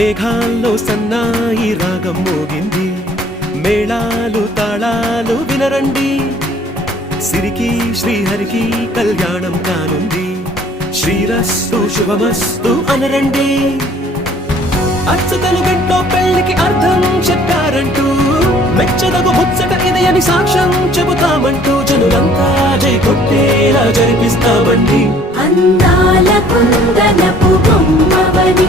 మేఘాల్లో సన్నాయి రాగం మోగింది, మేళాలు తాళాలు వినరండి. సిరికి శ్రీహరికి కళ్యాణం కానుంది, శ్రీరస్తు శుభమస్తు అనరండి. అచ్చతలు గంటో పెళ్లికి అర్థం చెప్పారంటూ, మెచ్చదగు ముచ్చట ఇది అని సాక్ష్యం చెబుతామంటూ, జనులంతా జై కొట్టేలా జరిపిస్తామండి. అందాల కుందనపు బొమ్మవని